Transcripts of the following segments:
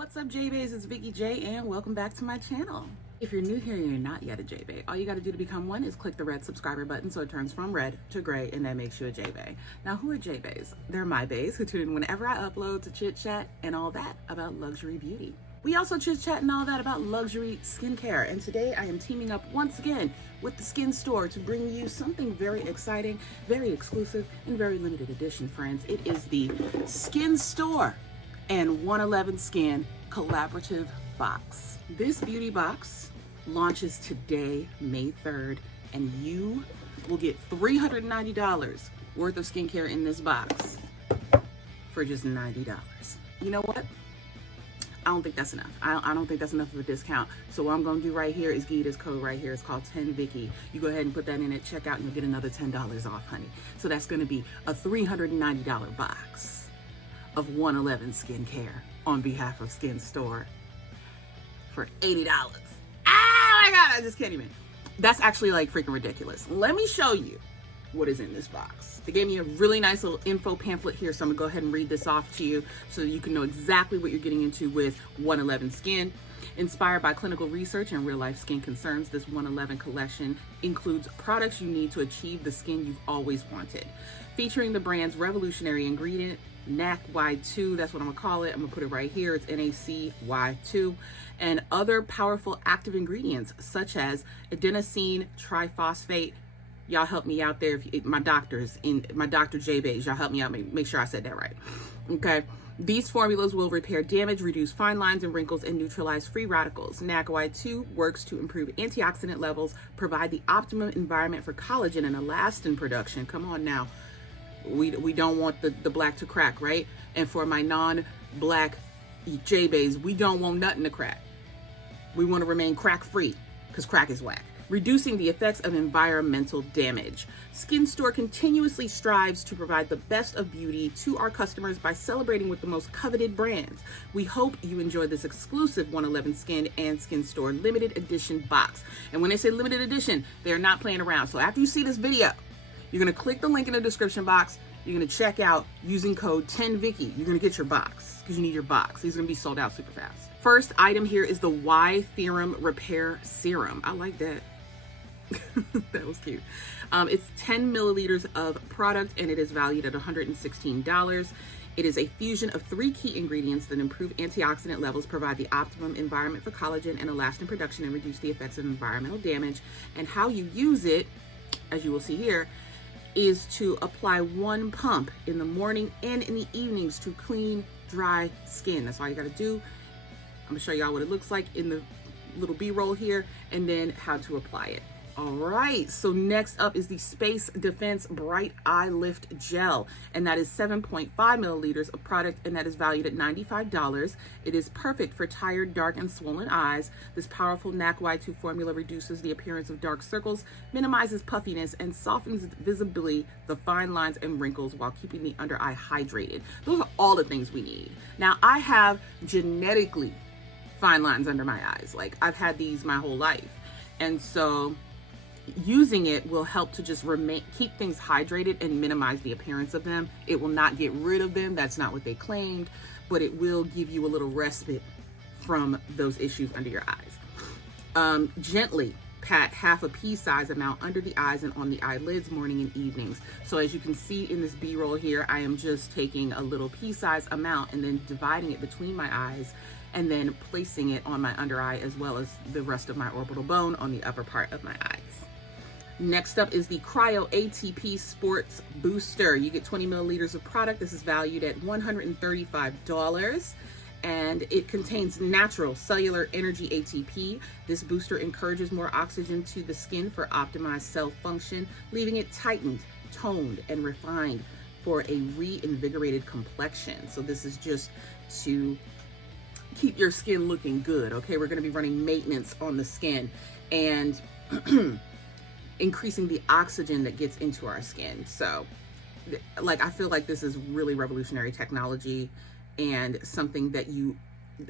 What's up, J-Bays? It's Vikeejeah and welcome back to my channel. If you're new here and you're not yet a J-Bay, all you got to do to become one is click the red subscriber button so it turns from red to gray and that makes you a J-Bay. Now, who are J-Bays? They're my bays who tune in whenever I upload to chit chat and all that about luxury beauty. We also chit chat and all that about luxury skincare, and today I am teaming up once again with the Skin Store to bring you something very exciting, very exclusive, and very limited edition, friends. It is the Skin Store and 111 Skin collaborative box. This beauty box launches today, May 3rd, and you will get $390 worth of skincare in this box for just $90. You know what? I don't think that's enough. I don't think that's enough of a discount. So what I'm gonna do right here is give you this code right here. It's called 10Vicky. You go ahead and put that in at checkout and you'll get another $10 off, honey. So that's gonna be a $390 box of 111 skincare on behalf of Skin Store for $80. Ah, my God, I just can't even. That's actually like freaking ridiculous. Let me show you what is in this box. They gave me a really nice little info pamphlet here, so I'm gonna go ahead and read this off to you so you can know exactly what you're getting into with 111 Skin. Inspired by clinical research and real-life skin concerns, this 111 collection includes products you need to achieve the skin you've always wanted. Featuring the brand's revolutionary ingredient, NACY2, that's what I'm gonna call it. I'm gonna put it right here. It's NACY2, and other powerful active ingredients such as adenosine triphosphate. Y'all help me out there. If my doctors in my Dr. J-Bays, y'all help me out. Make sure I said that right. Okay. These formulas will repair damage, reduce fine lines and wrinkles, and neutralize free radicals. NACY2 works to improve antioxidant levels, provide the optimum environment for collagen and elastin production. Come on now. We don't want the black to crack, right? And for my non-black J-Bays, we don't want nothing to crack. We want to remain crack-free because crack is whack. Reducing the effects of environmental damage. Skin Store continuously strives to provide the best of beauty to our customers by celebrating with the most coveted brands. We hope you enjoy this exclusive 111 Skin and Skin Store limited edition box. And when they say limited edition, they're not playing around. So after you see this video, you're gonna click the link in the description box. You're gonna check out using code 10Vicky. You're gonna get your box because you need your box. These are gonna be sold out super fast. First item here is the Theorem Repair Serum. I like that. That was cute. It's 10 milliliters of product and it is valued at $116. It is a fusion of 3 key ingredients that improve antioxidant levels, provide the optimum environment for collagen and elastin production, and reduce the effects of environmental damage. And how you use it, as you will see here, is to apply 1 pump in the morning and in the evenings to clean, dry skin. That's all you gotta do. I'm gonna show y'all what it looks like in the little B-roll here, and then how to apply it. All right, so next up is the Space Defense Bright Eye Lift Gel, and that is 7.5 milliliters of product, and that is valued at $95. It is perfect for tired, dark, and swollen eyes. This powerful NACY2 formula reduces the appearance of dark circles, minimizes puffiness, and softens visibly the fine lines and wrinkles while keeping the under eye hydrated. Those are all the things we need. Now, I have genetically fine lines under my eyes. Like, I've had these my whole life, and so using it will help to just keep things hydrated and minimize the appearance of them. It will not get rid of them. That's not what they claimed, but it will give you a little respite from those issues under your eyes. Gently pat half a pea-size amount under the eyes and on the eyelids morning and evenings. So as you can see in this B-roll here, I am just taking a little pea-size amount and then dividing it between my eyes and then placing it on my under eye as well as the rest of my orbital bone on the upper part of my eyes. Next up is the Cryo ATP Sports Booster. You get 20 milliliters of product. This is valued at $135, and it contains natural cellular energy ATP. This booster encourages more oxygen to the skin for optimized cell function, leaving it tightened, toned, and refined for a reinvigorated complexion. So this is just to keep your skin looking good, okay? We're gonna be running maintenance on the skin and increasing the oxygen that gets into our skin. So like, I feel like this is really revolutionary technology and something that you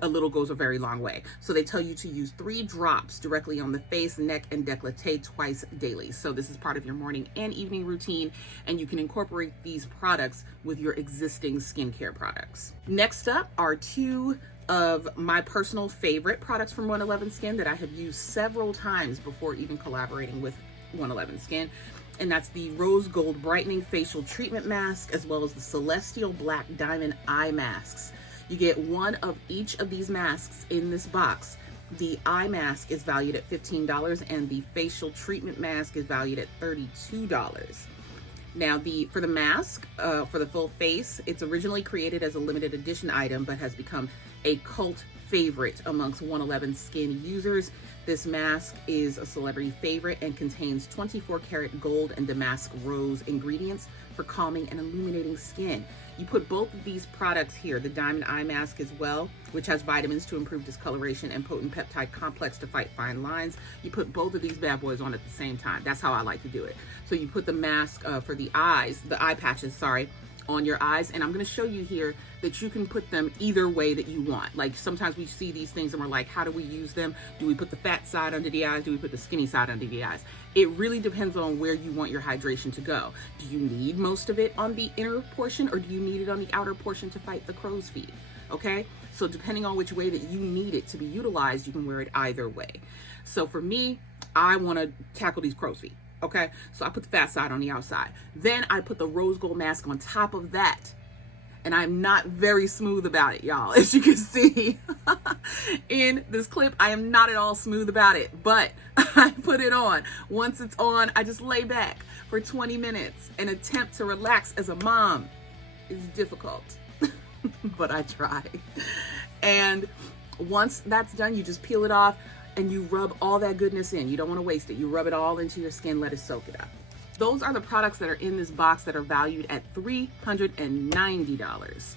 a little goes a very long way. So they tell you to use 3 drops directly on the face, neck, and décolleté twice daily. So this is part of your morning and evening routine, and you can incorporate these products with your existing skincare products. Next up are 2 of my personal favorite products from 111 Skin that I have used several times before even collaborating with 111 Skin. And that's the Rose Gold Brightening Facial Treatment Mask, as well as the Celestial Black Diamond Eye Masks. You get 1 of each of these masks in this box. The eye mask is valued at $15, and the facial treatment mask is valued at $32. Now, for the mask, for the full face, it's originally created as a limited edition item, but has become a cult favorite amongst 111 Skin users. This mask is a celebrity favorite and contains 24 karat gold and damask rose ingredients for calming and illuminating skin. You put both of these products here, the Diamond Eye Mask as well, which has vitamins to improve discoloration and potent peptide complex to fight fine lines. You put both of these bad boys on at the same time. That's how I like to do it. So you put the mask for the eyes, the eye patches, sorry, on your eyes, and I'm going to show you here that you can put them either way that you want. Like sometimes we see these things and we're like, how do we use them? Do we put the fat side under the eyes? Do we put the skinny side under the eyes? It really depends on where you want your hydration to go. Do you need most of it on the inner portion, or do you need it on the outer portion to fight the crow's feet? Okay, so depending on which way that you need it to be utilized, you can wear it either way. So for me, I want to tackle these crow's feet. Okay, so I put the fat side on the outside. Then I put the rose gold mask on top of that. And I'm not very smooth about it, y'all. As you can see in this clip, I am not at all smooth about it, but I put it on. Once it's on, I just lay back for 20 minutes and attempt to relax as a mom. It's difficult, but I try. And once that's done, you just peel it off and you rub all that goodness in. You don't want to waste it. You rub it all into your skin, let it soak it up. Those are the products that are in this box that are valued at $390.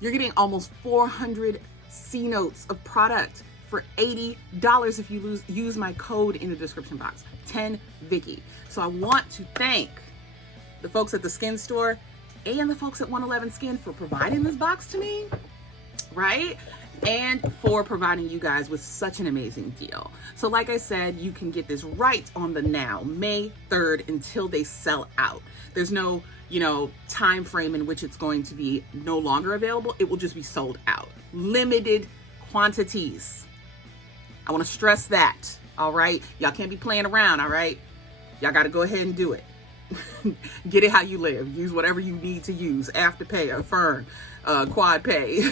You're getting almost 400 C notes of product for $80 if you use my code in the description box, 10Vicky. So I want to thank the folks at the Skin Store and the folks at 111 Skin for providing this box to me, right? And for providing you guys with such an amazing deal. So like I said, you can get this right on the now, May 3rd, until they sell out. There's no, time frame in which it's going to be no longer available. It will just be sold out. Limited quantities. I want to stress that, all right? Y'all can't be playing around, all right? Y'all got to go ahead and do it. Get it how you live. Use whatever you need to use. Afterpay, Affirm, Quad Pay.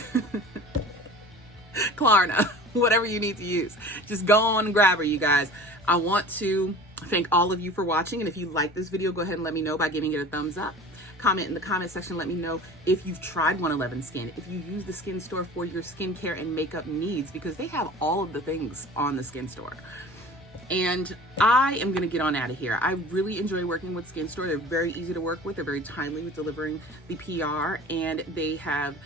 Klarna, whatever you need to use. Just go on and grab her, you guys. I want to thank all of you for watching, and if you like this video, go ahead and let me know by giving it a thumbs up. Comment in the comment section, let me know if you've tried 111 Skin, if you use the Skin Store for your skincare and makeup needs, because they have all of the things on the Skin Store. And I am going to get on out of here. I really enjoy working with Skin Store. They're very easy to work with. They're very timely with delivering the PR, and they have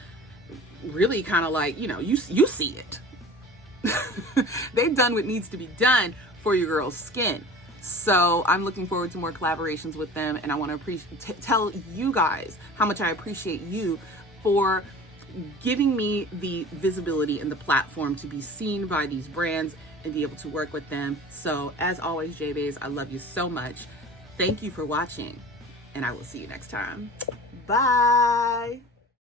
really kind of like, you see it. They've done what needs to be done for your girl's skin. So I'm looking forward to more collaborations with them, and I want to tell you guys how much I appreciate you for giving me the visibility and the platform to be seen by these brands and be able to work with them. So as always, J-Bays, I love you so much. Thank you for watching, and I will see you next time. Bye.